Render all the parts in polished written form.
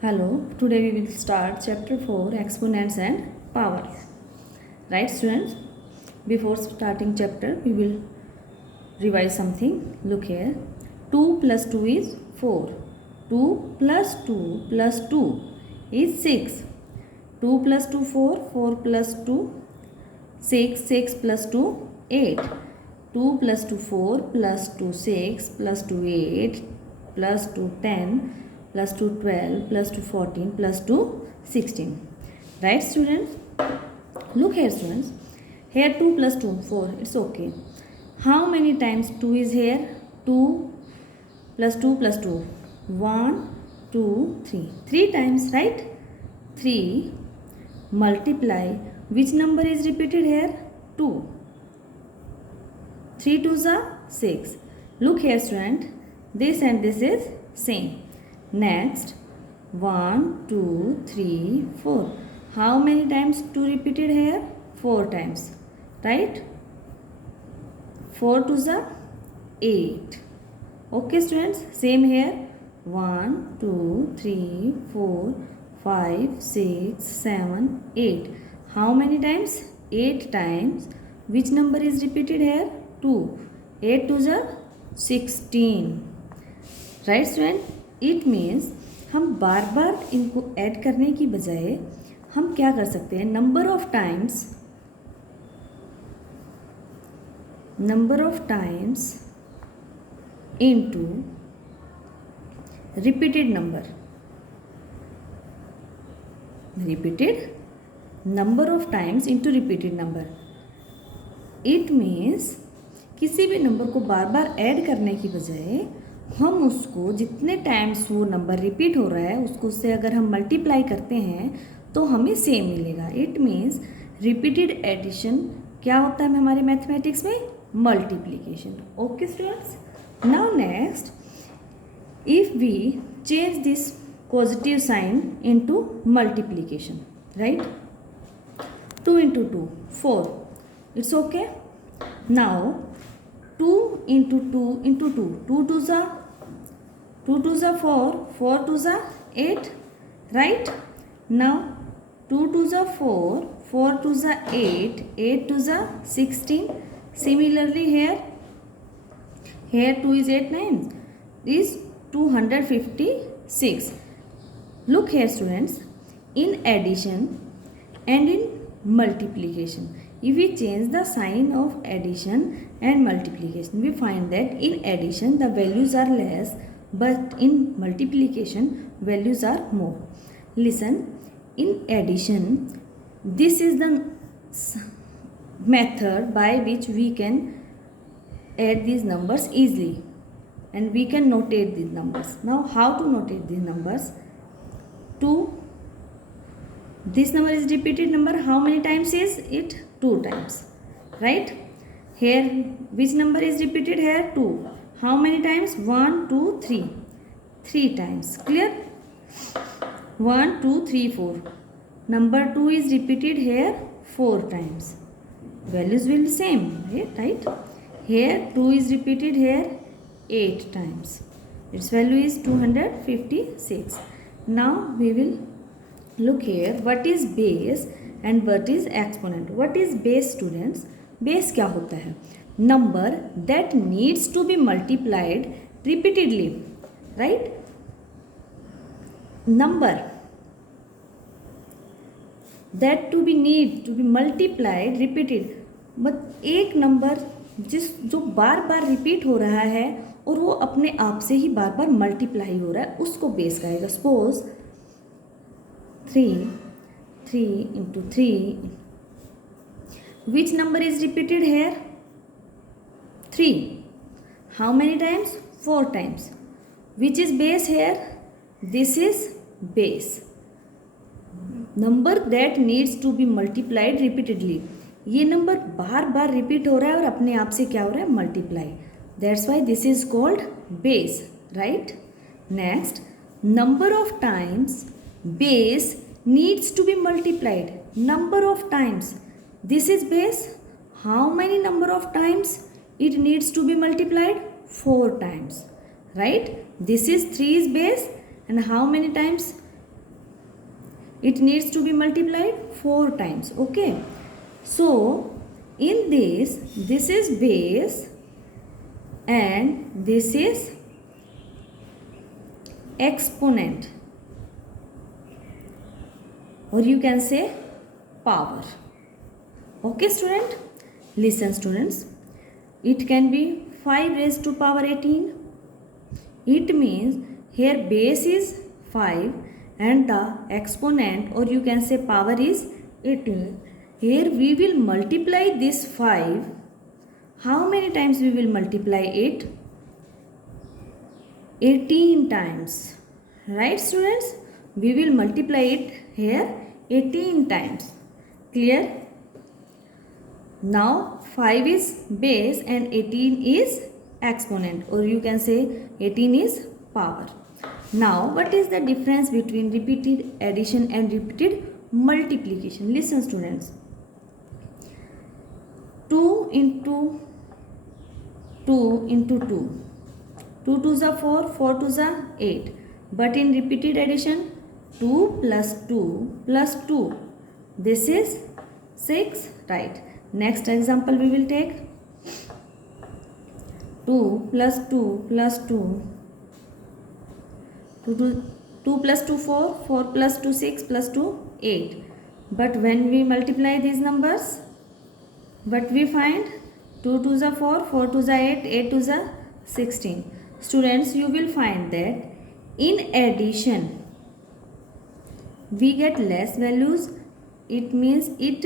Hello, today we will start chapter 4 exponents and powers. Right students? Before starting chapter, we will revise something. Look here. 2 plus 2 is 4. 2 plus 2 plus 2 is 6. 2 plus 2 4, 4 plus 2 6, 6 plus 2 8. 2 plus 2 4 plus 2 6 plus 2 8 plus 2 10 plus 2 12 plus 2 14 plus 2 16. Right students? Look here students. Here 2 plus 2 4. It's okay. How many times 2 is here? 2 plus 2 plus 2. 1, 2, 3. 3 times, right? 3 multiply. Which number is repeated here? 2. 3 2s are 6. Look here student. This and this is same. Next 1, 2, 3, 4. How many times 2 repeated here? 4 times. Right? 4 2s are 8. Okay students. Same here. 1, 2, 3, 4, 5, 6, 7, 8. How many times? 8 times. Which number is repeated here? 2. 8 2s are 16. Right student? It means हम बार बार इनको add करने की बजाय हम क्या कर सकते हैं? Number of times into repeated number of times into repeated number. It means किसी भी नंबर को बार बार ऐड करने की बजाय हम उसको जितने टाइम्स वो नंबर रिपीट हो रहा है उसको से अगर हम मल्टीप्लाई करते हैं तो हमें सेम मिलेगा. इट मीन्स रिपीटेड एडिशन क्या होता है हमारे मैथमेटिक्स में? Multiplication. Okay students. Now next, if we change this positive sign into multiplication, right? 2 into 2 4. It's okay. Now 2 into 2 into 2. 2 2s are 4. 4 2s are 8. Right? Now 2 2s are 4. 4 2s are 8. 8 2s are 16. Similarly here 2 is 8 9 is 256. Look here students. In addition and in multiplication, if we change the sign of addition and multiplication, we find that in addition the values are less, but in multiplication values are more. Listen, in addition, this is the method by which we can add these numbers easily and we can notate these numbers. Now how to notate these numbers? 2, this number is repeated number. How many times is it? 2 times. Right? Here which number is repeated here? 2. How many times? 1 2 3. 3 times. Clear? 1 2 3 4. Number 2 is repeated here 4 times. Values will be same, right? Here 2 is repeated here 8 times. Its value is 256. Now we will look here what is base and what is exponent. What is base students? Base क्या होता है? Number that needs to be multiplied repeatedly, right? Number that to be need to be multiplied repeated. But एक number जो बार बार repeat हो रहा है और वो अपने आप से ही बार बार मल्टीप्लाई हो रहा है उसको बेस कहेगा. Suppose 3 into 3. Which number is repeated here? 3. How many times? 4 times. Which is base here? This is base. Number that needs to be multiplied repeatedly. ये नंबर बार बार रिपीट हो रहा है और अपने आप से क्या हो रहा है? Multiply. That's why this is called base, right? Next, number of times base needs to be multiplied. Number of times. This is base. How many number of times it needs to be multiplied? 4 times. Right? This is 3 is base. And how many times it needs to be multiplied 4 times. Okay, so in this is base and this is exponent, or you can say power. Okay student, listen students, it can be 5 raised to power 18. It means here base is 5 and the exponent, or you can say power, is 18. Here we will multiply this 5. How many times we will multiply it? 18 times. Right students? We will multiply it here 18 times. Clear? Now 5 is base and 18 is exponent, or you can say 18 is power. Now what is the difference between repeated addition and repeated multiplication? Listen students. 2 into 2 into 2. 2 2s are 4, 4 2s are 8. But in repeated addition, 2 plus 2 plus 2. This is 6, right? Next example we will take. 2 plus 2 plus 2. 2 plus 2 4, 4 plus 2 6 plus 2 8. But when we multiply these numbers, what we find? 2 2s are 4, 4 2s are 8, 8 2s are 16. Students, you will find that in addition we get less values. It means it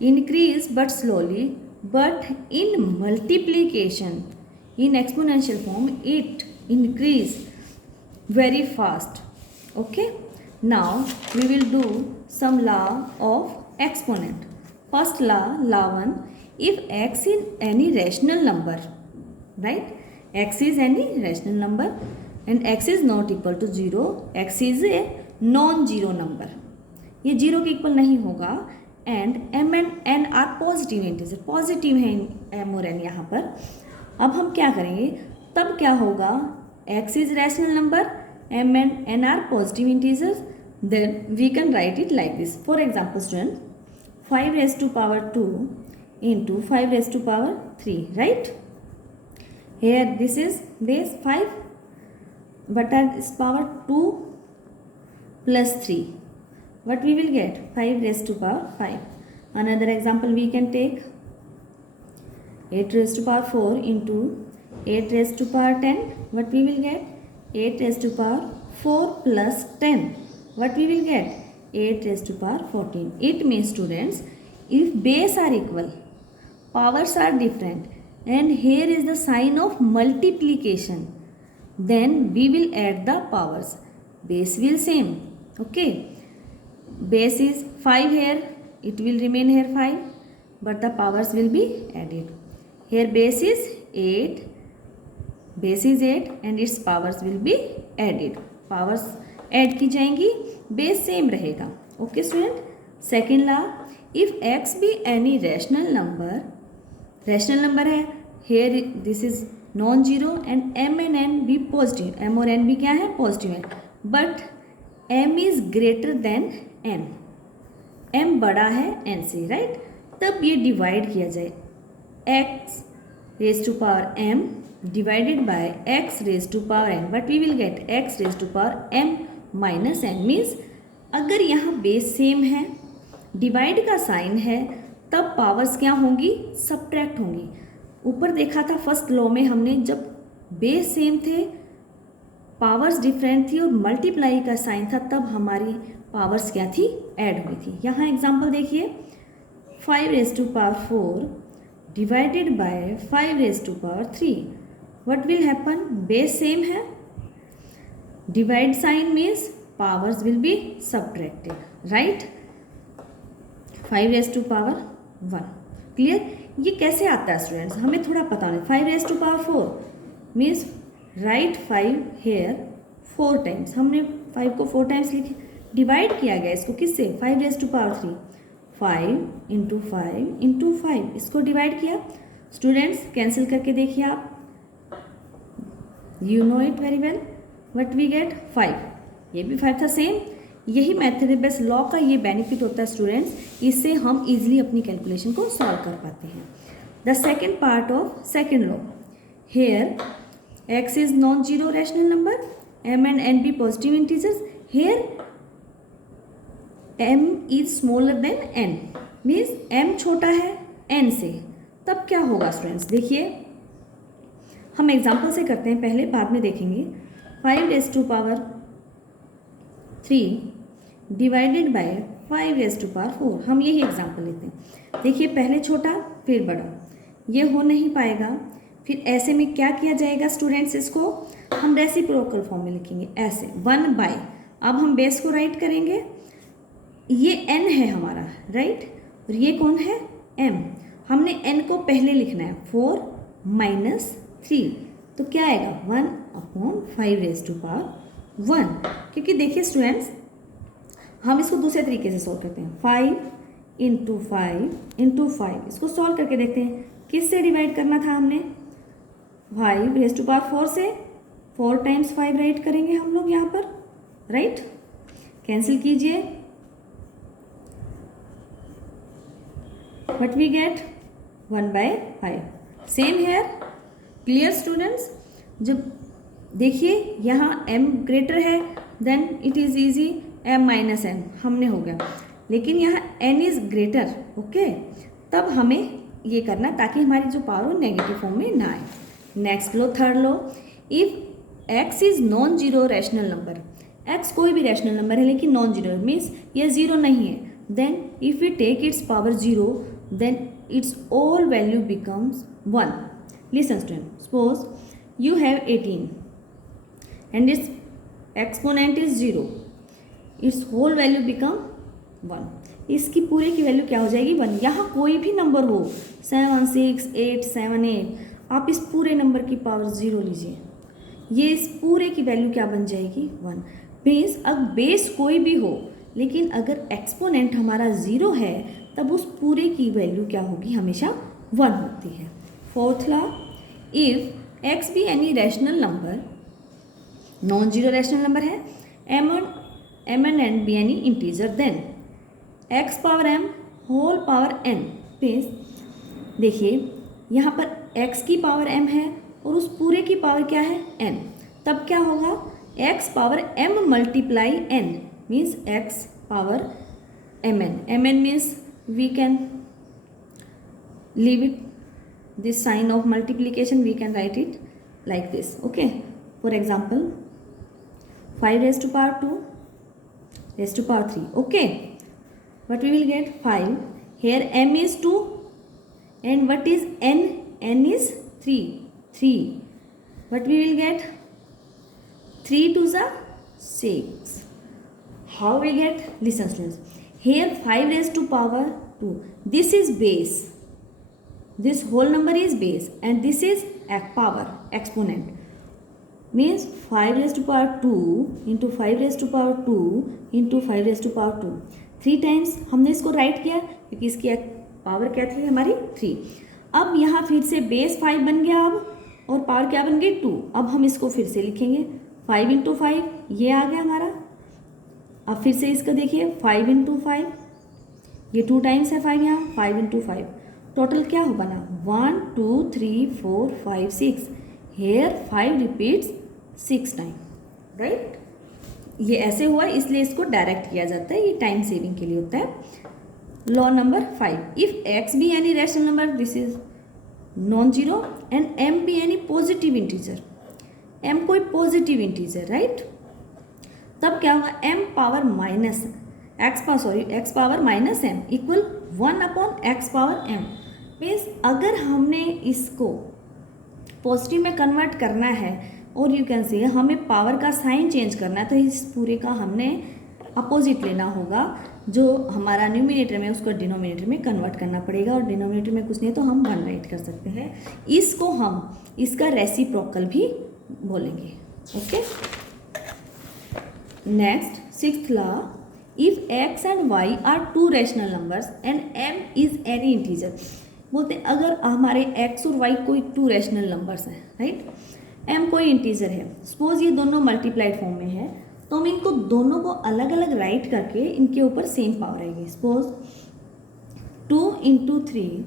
increase but slowly. But in multiplication, in exponential form, it increase very fast. Okay. Now we will do some law of exponent. First law, law 1. If x is any rational number, right? X is any rational number and x is not equal to 0. X is a non-zero number. ये 0 के equal नहीं होगा. And m and n are positive integer. Positive है m और n यहाँ पर. अब हम क्या करेंगे? तब क्या होगा? x is rational number, m and n are positive integers. Then we can write it like this. For example, student, 5 raised to power 2 into 5 raised to power 3, right? Here this is base 5, but is power 2 plus 3. What we will get? 5 raised to power 5. Another example we can take. 8 raised to power 4 into 8 raised to power 10. What we will get? 8 raised to power 4 plus 10. What we will get? 8 raised to power 14. It means, students, if base are equal, powers are different, and here is the sign of multiplication, then we will add the powers. Base will same. Okay. Base is 5 here. It will remain here 5. But the powers will be added. Here base is 8. Base is 8 and its powers will be added. Powers add की जाएंगी. Base same रहेगा. Okay student. Second law. If x be any rational number है. Here this is non-zero and m and n be positive. M और n भी क्या है? Positive है. But m is greater than n. m बड़ा है n से, right? तब ये डिवाइड किया जाए. x raised to power m divided by x raised to power n. But we will get x raised to power m minus n. means अगर यहाँ base same है, डिवाइड का साइन है, तब पावर्स क्या होंगी? सब्ट्रैक्ट होंगी. ऊपर देखा था फर्स्ट लॉ में हमने, जब बेस सेम थे, पावर्स डिफरेंट थी और मल्टीप्लाई का साइन था, तब हमारी पावर्स क्या थी? ऐड हुई थी. यहाँ एग्जांपल देखिए. 5 raised to power 4 divided by 5 raised to power 3. What will happen? Base same है. Divide sign means powers will be subtracted, right? 5 raised to power 1. Clear? ये कैसे आता है स्टूडेंट्स? हमें थोड़ा पता नहीं. 5 raised to power 4 means write 5 here 4 times. हमने 5 को 4 times लिखे. डिवाइड किया गया इसको किससे? 5 raised to power 3. 5 into 5 into 5. इसको डिवाइड किया. स्टूडेंट्स कैंसिल करके देखिए आप. You know it very well. What we get? 5. ये भी 5 था सेम. यही मेथड है, बस लॉ का ये बेनिफिट होता है स्टूडेंट्स, इससे हम इजीली अपनी कैलकुलेशन को सॉल्व कर पाते हैं। The second part of second law, here x is non-zero rational number, m and n be positive integers, here m is smaller than n, means m छोटा है n से, तब क्या होगा स्टूडेंट्स? देखिए हम एग्जाम्पल से करते हैं, पहले बाद में देखेंगे। 5⁻³ डिवाइडेड बाय 5⁴, हम यही एग्जाम्पल लेते हैं। देखिए पहले छोटा फिर बड़ा, ये हो नहीं पाएगा, फिर ऐसे में क्या किया जाएगा स्टूडेंट्स, इसको हम रेसिप्रोकल फॉर्म में लिखेंगे ऐसे 1/, अब हम बेस को राइट करेंगे, ये n है हमारा, राइट, और ये कौन है m, हमने n को पहले लिखना है 4 - 3, तो क्या आएगा 1/5⁴, क्योंकि देखिए स्टूडेंट्स हम इसको दूसरे तरीके से सॉल्व करते हैं, 5 × 5 × 5, इसको सॉल्व करके देखते हैं किससे डिवाइड करना था हमने, 5⁴ से, 4 × 5 राइट करेंगे हम लोग यहाँ पर, राइट, कैंसिल कीजिए, what we get 1/5, same here, clear students. जब देखिए यहाँ m ग्रेटर है then it is easy, m - n हमने हो गया, लेकिन यहाँ n इज़ ग्रेटर, ओके, तब हमें ये करना ताकि हमारी जो पावर नेगेटिव फॉर्म में ना आए। Next law, third law, if x is non zero rational number, x कोई भी रैशनल नंबर है लेकिन नॉन जीरो मीन्स ये जीरो नहीं है, then if we take its power zero then its all value becomes 1। Listen student, suppose you have 18 and its exponent is 0, its whole value become 1, इसकी पूरे की value क्या हो जाएगी 1। यहाँ कोई भी नंबर हो 7 6 8 7 8, आप इस पूरे नंबर की पावर 0 लीजिए, ये इस पूरे की वैल्यू क्या बन जाएगी 1। बेस, अब बेस कोई भी हो लेकिन अगर एक्सपोनेंट हमारा 0 है तब उस पूरे की वैल्यू क्या होगी, हमेशा 1 होती है। फोर्थ लॉ, इफ x भी any rational number, non zero rational number है, m and n भी any integer, then x power m whole power n, please देखिए यहाँ पर x की पावर m है और उस पूरे की पावर क्या है n, तब क्या होगा x power m multiply n means x power mn means we can leave it this sign of multiplication, we can write it like this, okay, for example 5⁻², 3, okay, what we will get 5, here m is 2 and what is n, n is 3, what we will get 3 to the 6, how we get, listen students, here 5⁻², this is base, this whole number is base and this is power exponent, means 5⁻² into 5⁻² into 5⁻², 3 times हमने इसको right किया क्योंकि इसकी power क्या थी हमारी 3। अब यहाँ फिर से बेस 5 बन गया अब, और पावर क्या बन गई 2। अब हम इसको फिर से लिखेंगे 5 × 5, ये आ गया हमारा। अब फिर से इसका देखिए 5 × 5, ये 2 टाइम्स है 5 यहाँ, 5 × 5, टोटल क्या हो बना 1 2 3 4 5 6, हेयर 5 रिपीट्स 6 टाइम, राइट। ये ऐसे हुआ इसलिए इसको डायरेक्ट किया जाता है, ये टाइम सेविंग के लिए होता है। Law number 5, if x be any rational number, this is non zero, and m be any positive integer, m कोई पॉजिटिव इंटीजर, राइट, तब क्या होगा m power minus x power minus m equal 1/x power m, means अगर हमने इसको positive में convert करना है और यू कैन से हमें पावर का साइन चेंज करना है, तो इस पूरे का हमने अपोजिट लेना होगा, जो हमारा न्यूमिनेटर में उसको डिनोमिनेटर में कन्वर्ट करना पड़ेगा, और डिनोमिनेटर में कुछ नहीं तो हम 1 राइट कर सकते हैं, इसको हम इसका रेसिप्रोकल भी बोलेंगे, okay. Next sixth law, if x and y are 2 rational numbers and m is any integer, बोलते हैं अगर हमारे x और y कोई 2 रैशनल नंबर्स हैं, राइट, m कोई इंटीजर है, सपोज ये दोनों मल्टीप्लाइड फॉर्म में है, तो हम इनको दोनों को अलग अलग राइट करके इनके ऊपर सेम पावर आएगी। Suppose 2 × 3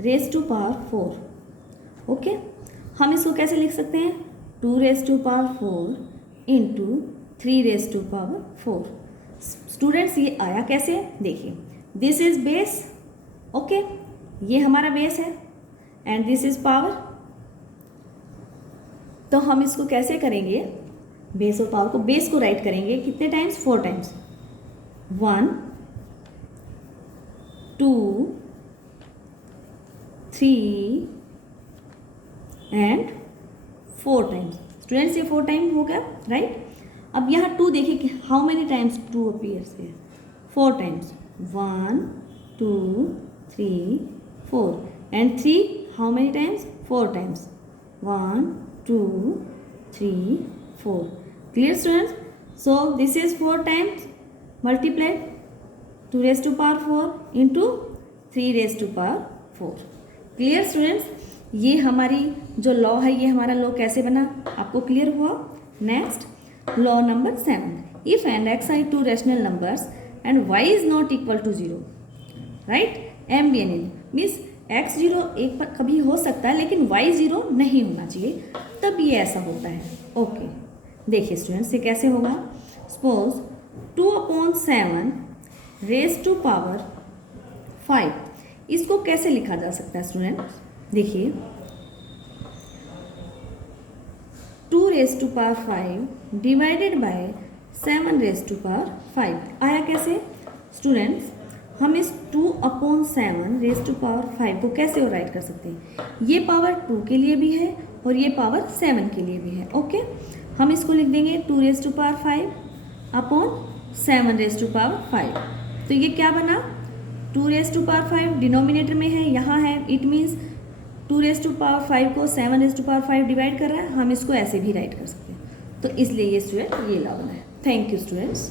raise to power 4। Okay, हम इसको कैसे लिख सकते हैं? 2 raise to power 4 × 3 raise to power 4। Students ये आया कैसे? देखिए, दिस इज बेस। ओके, ये हमारा बेस है एंड दिस इज पावर। तो हम इसको कैसे करेंगे? बेस और पावर को, बेस को राइट करेंगे कितने times? 4 times. 1 2 3 and 4 times. Students ये 4 टाइम हो गया, राइट? अब यहाँ 2 देखिए कि हाउ मेनी टाइम्स 2 अपीयर्स है? 4 times. 1 2 3 4 and 3 how many times? 4 times. 1 2 3 4। Clear students? So this is 4 times multiplied 2 raised to power 4 into 3 raised to power 4. Clear students? ये हमारी जो लॉ है, ये हमारा लॉ कैसे बना, आपको क्लियर हुआ? Next law number 7, if and x are two rational numbers and y is not equal to 0, right? M b n n means x 0 एक पर कभी हो सकता है लेकिन y 0 नहीं होना चाहिए, तब ये ऐसा होता है। ओके, देखिए स्टूडेंट्स ये कैसे होगा? सपोज 2/7 रेज टू पावर 5, इसको कैसे लिखा जा सकता है स्टूडेंट्स? देखिए 2 raise to power 5 divided by 7 raise to power 5 आया कैसे? स्टूडेंट्स हम इस 2/7 रेज टू पावर 5 को कैसे और राइट कर सकते हैं? ये पावर 2 के लिए भी है और ये पावर 7 के लिए भी है। ओके, हम इसको लिख देंगे 2 raise to power 5 upon 7 raise to power 5। तो ये क्या बना? 2 रेज टू पावर 5 डिनोमिनेटर में है, यहाँ है, it means 2 raise to power 5 को 7 रेज टू पावर 5 डिवाइड कर रहा है, हम इसको ऐसे भी राइट कर सकते हैं। तो इसलिए ये स्टूडेंट ये लॉ बना है। Thank you students.